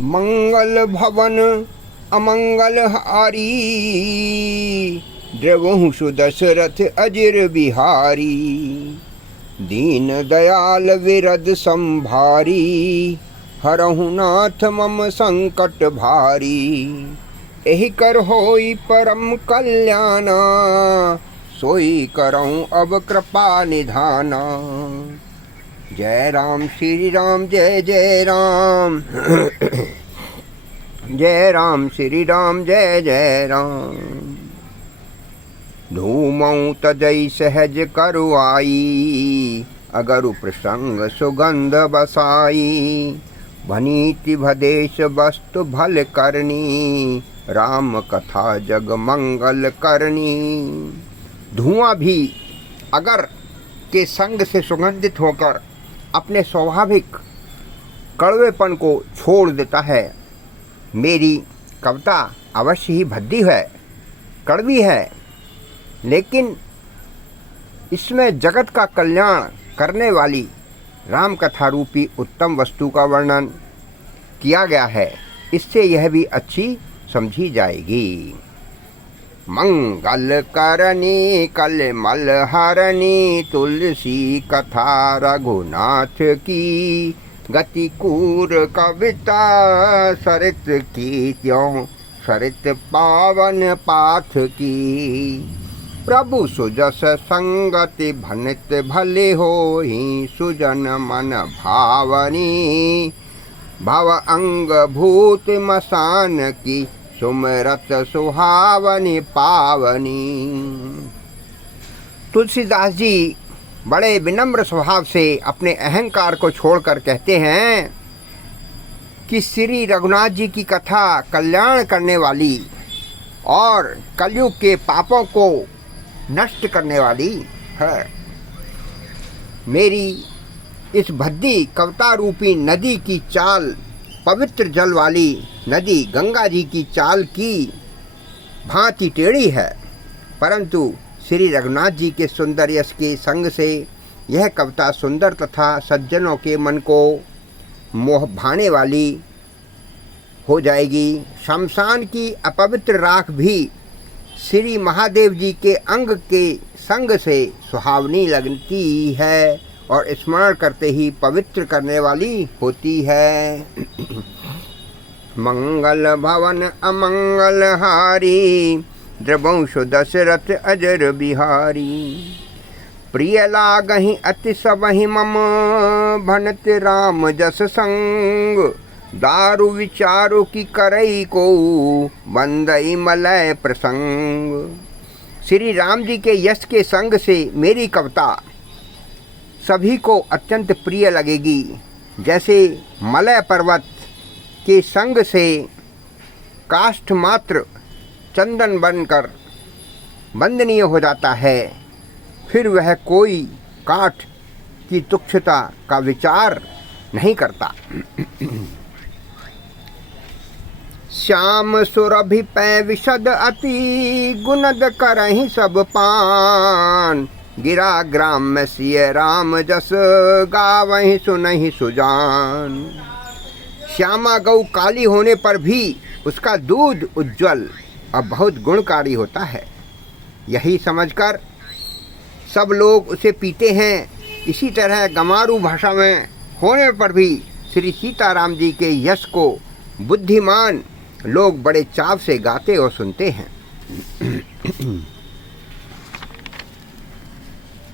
मंगल भवन अमंगल हारी, द्रवहु दशरथ अजिर बिहारी। दीन दयाल विरद संभारी, हरहु नाथ मम संकट भारी। एहि कर होई परम कल्याणा, सोई करऊं अब कृपा निधाना। जय राम श्री राम जय जय राम जय राम श्री राम जय जय राम। धूमऊ तजई सहज करुआई, अगरु प्रसंग सुगंध बसाई। भनीति भदेश वस्तु भल करनी, राम कथा जग मंगल करनी। धुआं भी अगर के संग से सुगंधित होकर अपने स्वाभाविक कड़वेपन को छोड़ देता है। मेरी कविता अवश्य ही भद्दी है, कड़वी है, लेकिन इसमें जगत का कल्याण करने वाली राम कथा रूपी उत्तम वस्तु का वर्णन किया गया है। इससे यह भी अच्छी समझी जाएगी। मंगल करनी कलमल हरनी, तुलसी कथा रघुनाथ की। गति कूर कविता सरित की, त्यों सरित पावन पाथ की। प्रभु सुजस संगति भनित भले होहि, सुजन मन भावनी। भव अंग भूत मसान की, सुमरत सुहावनी पावनी। तुलसीदास जी बड़े विनम्र स्वभाव से अपने अहंकार को छोड़कर कहते हैं कि श्री रघुनाथ जी की कथा कल्याण करने वाली और कलयुग के पापों को नष्ट करने वाली है। मेरी इस भद्दी कविता रूपी नदी की चाल, पवित्र जल वाली नदी गंगा जी की चाल की भांति टेढ़ी है, परंतु श्री रघुनाथ जी के सुंदर यश के संग से यह कविता सुंदर तथा सज्जनों के मन को मोह भाने वाली हो जाएगी। शमशान की अपवित्र राख भी श्री महादेव जी के अंग के संग से सुहावनी लगती है और स्मरण करते ही पवित्र करने वाली होती है। मंगल भवन अमंगल हारी, द्रवंशु दशरथ अजर बिहारी। प्रिय लागहि अति सबहि मम, भनत राम जस संग। दारु विचारु की करई को, बंदई मलय प्रसंग। श्री राम जी के यश के संग से मेरी कविता सभी को अत्यंत प्रिय लगेगी। जैसे मलय पर्वत के संग से काष्ठ मात्र चंदन बनकर वंदनीय हो जाता है, फिर वह कोई काठ की तुच्छता का विचार नहीं करता। श्याम सुरभि पै विशद अति, गुणद करहि सब पान। गिरा ग्राम में सिय राम जस, गावहि सुनहि सुजान। श्यामा गौ काली होने पर भी उसका दूध उज्जवल और बहुत गुणकारी होता है, यही समझकर सब लोग उसे पीते हैं। इसी तरह गंवारू भाषा में होने पर भी श्री सीताराम जी के यश को बुद्धिमान लोग बड़े चाव से गाते और सुनते हैं।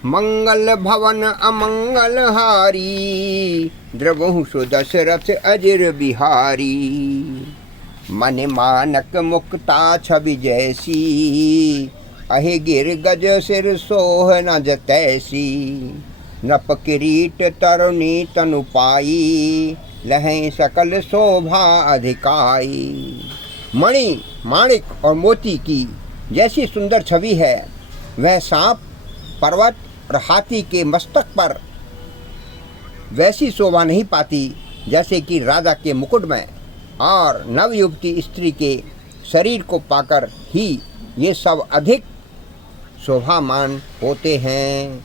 मंगल भवन अमंगल हारी, द्रवहु दशरथ अजिर बिहारी। मन मानक मुक्ता छवि जैसी, अहि गिर गज सिर सोह न जतैसी। नप किरीट तरुणी तनु पाई, लहै सकल शोभा अधिकाई। मणि माणिक और मोती की जैसी सुंदर छवि है, वह सांप, पर्वत और हाथी के मस्तक पर वैसी शोभा नहीं पाती जैसे कि राजा के मुकुट में और नवयुवती स्त्री के शरीर को पाकर ही ये सब अधिक शोभामान होते हैं।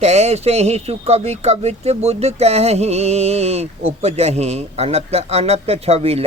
तैसे ही सुकवि कवित बुद्ध कहीं, उपजहीं अनत अनत छवि